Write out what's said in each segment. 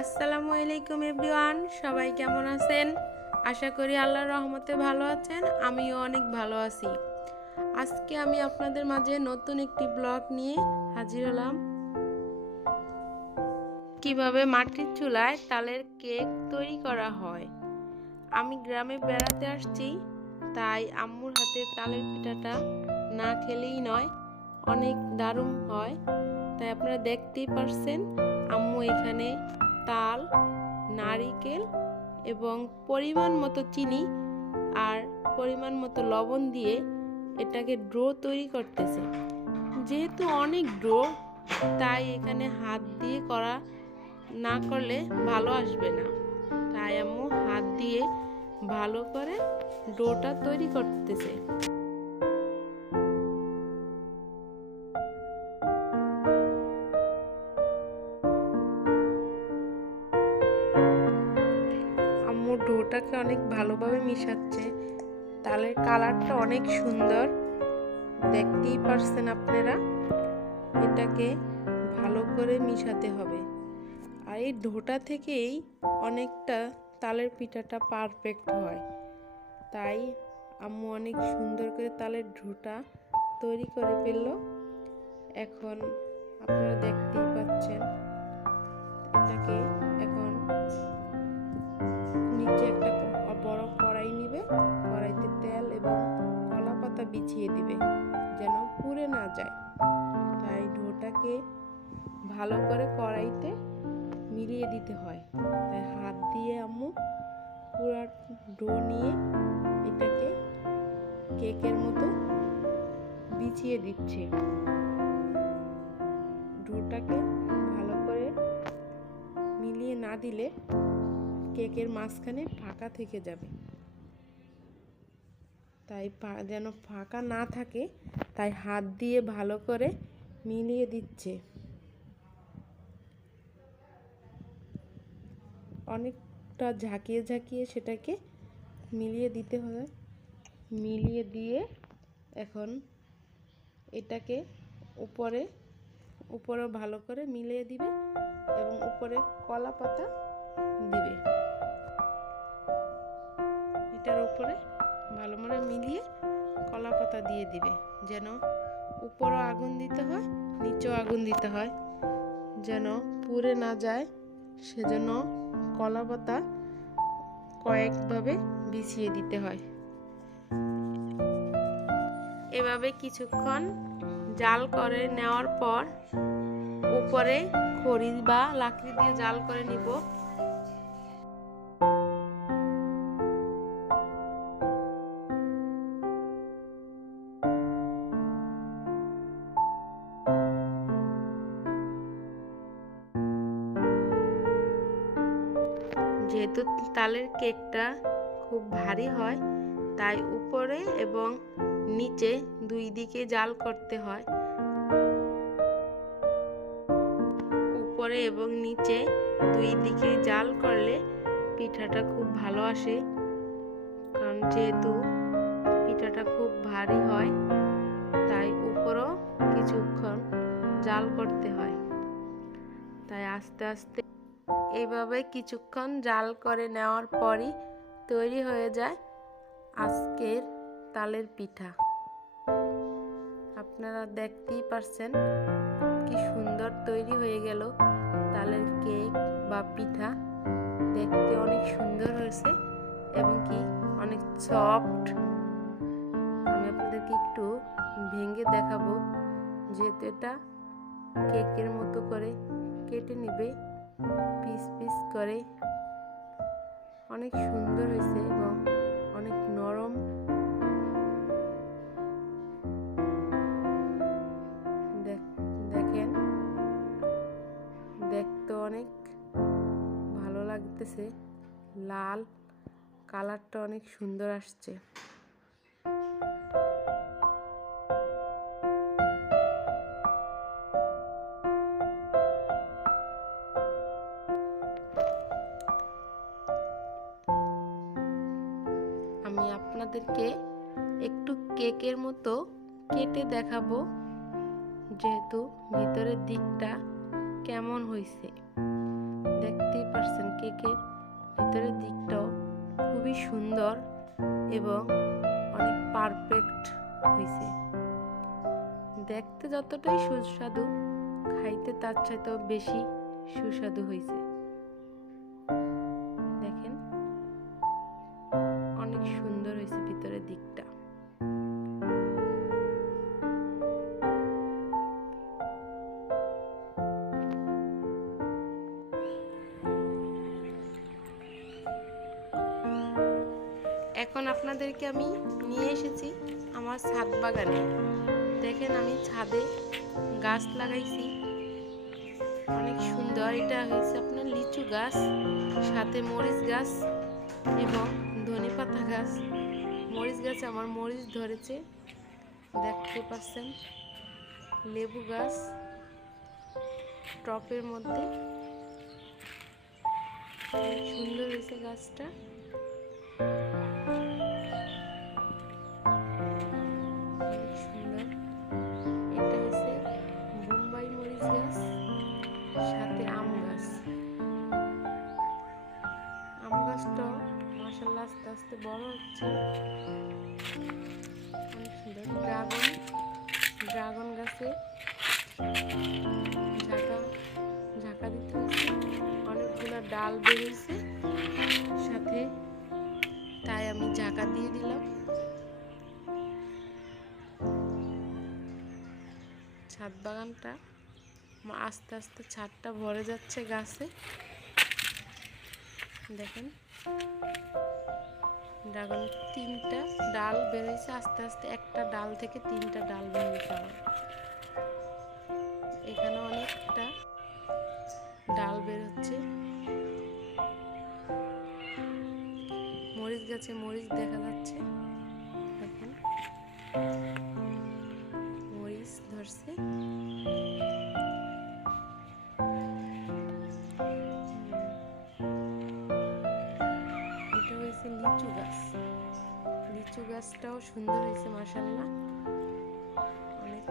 আসসালামু আলাইকুম এভরিওয়ান, সবাই কেমন আছেন? আশা করি আল্লাহর রহমতে ভালো আছেন, আমিও অনেক ভালো আছি। আজকে আমি আপনাদের মাঝে নতুন একটি ব্লগ নিয়ে হাজির হলাম। কীভাবে মাটির চুলায় তালের কেক তৈরি করা হয়? আমি গ্রামে বেড়াতে আসছি, তাই আম্মুর হাতে তালের পিঠাটা না খেলেই নয়, অনেক দারুণ হয়। তাই আপনারা দেখতেই পারছেন, আম্মু এখানে তাল, নারিকেল এবং পরিমাণ মতো চিনি আর পরিমাণ মতো লবণ দিয়ে এটাকে ড্রো তৈরি করতেছে। যেহেতু অনেক ড্রো, তাই এখানে হাত দিয়ে করা না করলে ভালো আসবে না। তাই আম্মু হাত দিয়ে ভালো করে ডোটা তৈরি করতেছে। মিশাচ্ছে। তালের কালারটা অনেক সুন্দর। দেখতেই পারছেন আপনারা, এটাকে ভালো করে মিশাতে হবে। আর এই ডোটা থেকেই অনেকটা তালের পিঠাটা পারফেক্ট হয়। তাই আম্মু অনেক সুন্দর করে তালের ঢোটা তৈরি করে ফেলল। এখন আপনারা দেখতেই পাচ্ছেন, এটাকে ডোটাকে ভালো করে কড়াইতে মিলিয়ে দিতে হয়। তাই হাত দিয়ে আম্মু পুরা ডো নিয়ে এটাকে কেকের মতো বিছিয়ে দিচ্ছে। ডোটাকে ভালো করে মিলিয়ে না দিলে কেকের মাঝখানে ফাঁকা থেকে যাবে। তাই যেন ফাঁকা না থাকে, তাই হাত দিয়ে ভালো করে মিলিয়ে দিচ্ছে। অনেকটা ঝাঁকিয়ে ঝাঁকিয়ে সেটাকে মিলিয়ে দিতে হয় মিলিয়ে দিয়ে এখন এটাকে উপরে উপরে ভালো করে মিলিয়ে দিবে এবং উপরে কলা পাতা দিবে। এটার উপরে ভালো করে মিলিয়ে কলা পাতা দিয়ে দিবে যেন উপরও আগুন দিতে হয়, নিচেও আগুন দিতে হয়। যেন পুড়ে না যায়, সেজন্য কলা পাতা কয়েকভাবে বিছিয়ে দিতে হয়। এভাবে কিছুক্ষণ জাল করে নেওয়ার পর উপরে খড়ি বা লাকড়ি দিয়ে জাল করে নিব। যেহেতু তালের কেকটা খুব ভারী হয়, তাই উপরে এবং নিচে দুই দিকে জাল করতে হয়। উপরে এবং নিচে দুই দিকে জাল করলে পিঠাটা খুব ভালো আসে, কারণ যেহেতু পিঠাটা খুব ভারী হয়, তাই উপরও কিছুক্ষণ জাল করতে হয়। তাই আস্তে আস্তে এইভাবে কিছুক্ষণ জাল করে নেওয়ার পরই তৈরি হয়ে যায় আজকের তালের পিঠা। আপনারা দেখতেই পারছেন কি সুন্দর তৈরি হয়ে গেল তালের কেক বা পিঠা। দেখতে অনেক সুন্দর হয়েছে এবং কি অনেক সফট। আমি আপনাদেরকে একটু ভেঙে দেখাবো, যেহেতু এটা কেকের মতো করে কেটে নিবে। পিস পিস করে। অনেক সুন্দর হয়েছে এবং অনেক নরম। দেখেন, দেখতে অনেক ভালো লাগতেছে। লাল, কালারটা অনেক সুন্দর আসছে। আপনাদেরকে একটু কেকের মতো কেটে দেখাবো, যেহেতু ভিতরের দিকটা কেমন হয়েছে। দেখতেই পারছেন কেকের ভিতরের দিকটাও খুবই সুন্দর এবং অনেক পারফেক্ট হয়েছে। দেখতে যতটাই সুস্বাদু, খাইতে তার চাইতেও বেশি সুস্বাদু হয়েছে। এখন আপনাদেরকে আমি নিয়ে এসেছি আমার ছাদ বাগানে। দেখেন আমি ছাদে গাছ লাগাইছি। অনেক সুন্দর। এটা হয়েছে আপনার লিচু গাছ, সাথে মরিচ গাছ এবং ধনে পাতা গাছ। মরিচ গাছে আমার মরিচ ধরেছে। দেখতে পাচ্ছেন? লেবু গাছ টপের মধ্যে। সুন্দর হয়েছে গাছটা। ড্রাগন ড্রাগন গাছে ঝাঁকা ঝাঁকা দিতে অনেকগুলো ডাল বেরিয়েছে সাথে তাই আমি ঝাঁকা দিয়ে দিলাম। ছাদ বাগানটা আস্তে আস্তে ছাদটা ভরে যাচ্ছে গাছে। দেখেন। ড্রাগনের তিনটা ডাল বেরোয়েছে আস্তে আস্তে একটা ডাল থেকে তিনটা ডাল বেরিয়েছে আমার এখানে অনেকটা ডাল বেরোচ্ছে। মরিচ গাছে মরিচ দেখা যাচ্ছে। দেখেন। হয়েছে লিচু গাছ। লিচু গাছটাও সুন্দর হয়েছে মাসাল্লাহ অনেক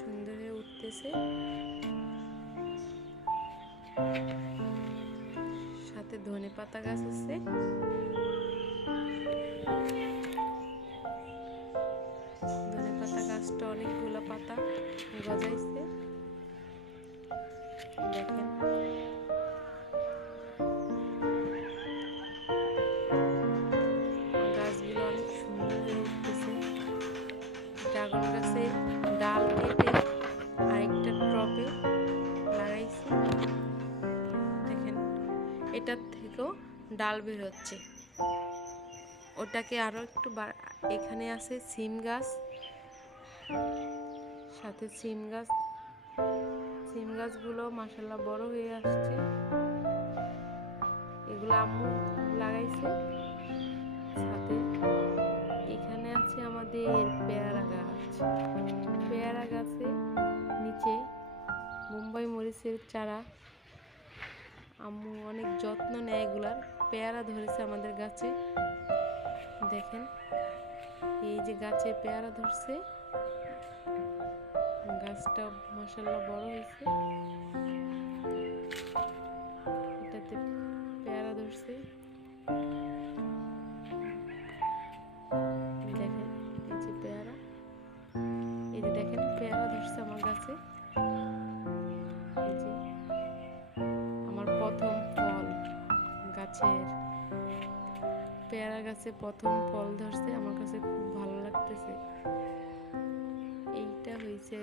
সুন্দর হয়ে উঠতেছে। সাথে ধনে পাতা গাছ আছে। ধনে পাতা গাছটা অনেকগুলো পাতা গজাইছে। দেখেন। ডাল বের হচ্ছে। ওটাকে আরও একটু এখানে আছে সিম গাছ। সাথে সিম গাছ। সিম গাছগুলো মাসাল্লাহ বড় হয়ে আসছে। এগুলো আম্মু লাগাইছে। সাথে এখানে আছে আমাদের পেয়ারা গাছ। পেয়ারা গাছে নিচে মুম্বাই মরিচের চারা। আম্মু অনেক যত্ন নেয় এগুলার। পেয়ারা ধরেছে আমাদের গাছে। দেখেন, এই যে গাছে পেয়ারা ধরছে। গাছটা মাসাল্লাহ বড় হয়েছে। এটাতে পেয়ারা ধরছে। দেখেন, এই যে পেয়ারা। এই যে দেখেন, পেয়ারা ধরছে আমার গাছে। গাছের পেয়ারা গাছে প্রথম ফল ধরছে, আমার কাছে খুব ভালো লাগতেছে। এইটা হয়েছে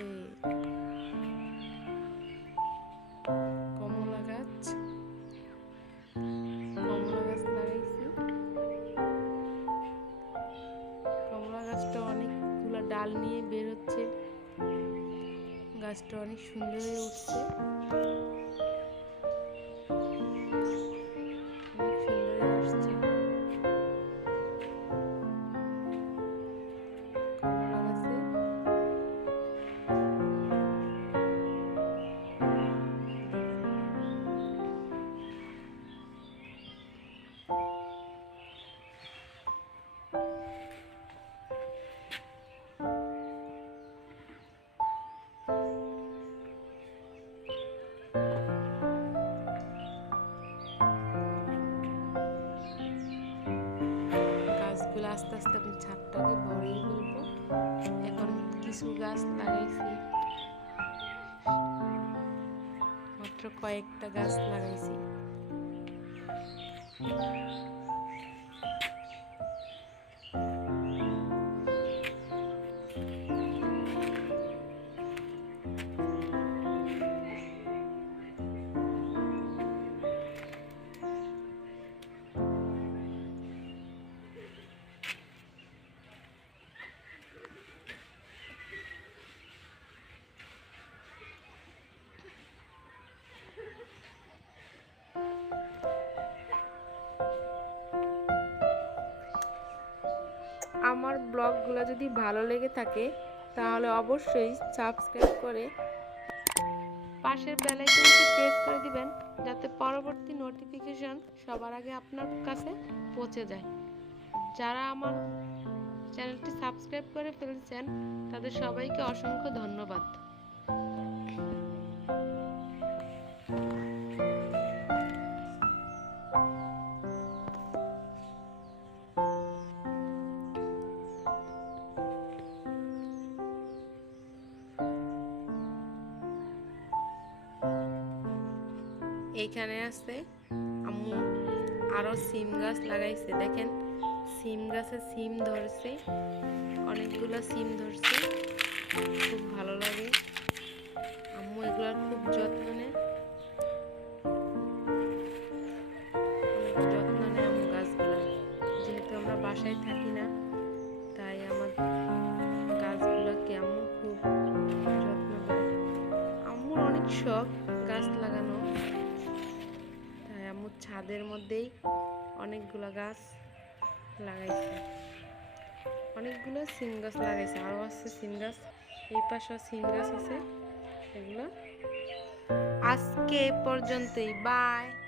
কমলা গাছ। কমলা গাছ লাগাইছি। কমলা গাছটা অনেকগুলো ডাল নিয়ে বের হচ্ছে। গাছটা অনেক সুন্দর হয়ে উঠছে। কিছু গাছ লাগাইছি মাত্র কয়েকটা গাছ লাগাইছি ব্লগগুলো যদি ভালো লেগে থাকে, তাহলে অবশ্যই সাবস্ক্রাইব করে পাশের বেল আইকনটি প্রেস করে দিবেন, যাতে পরবর্তী নোটিফিকেশন সবার আগে আপনার কাছে পৌঁছে যায়। যারা আমার চ্যানেলটি সাবস্ক্রাইব করে ফেলছেন, তাদের সবাইকে অসংখ্য ধন্যবাদ। আছে আম্মু আরও সিম গাছ লাগাইছে। দেখেন, সিম গাছে সিম ধরছে, অনেকগুলো সিম ধরছে। খুব ভালো লাগে। আম্মু এগুলোর খুব যত্ন নেয়। যত্ন নেয় আম্মু গাছগুলো। যেহেতু আমরা বাসায় থাকি না, তাই আমার গাছগুলোকে আম্মু খুব যত্ন করে আম্মুর অনেক শখ গাছ লাগানো। ছাদের মধ্যেই অনেকগুলো গাছ লাগাইছে। অনেকগুলো সিম গাছ লাগাইছে আরও আছে সিম গাছ। এই পাশেও সিম গাছ আছে, এগুলো। আজকে পর্যন্তই, বাই।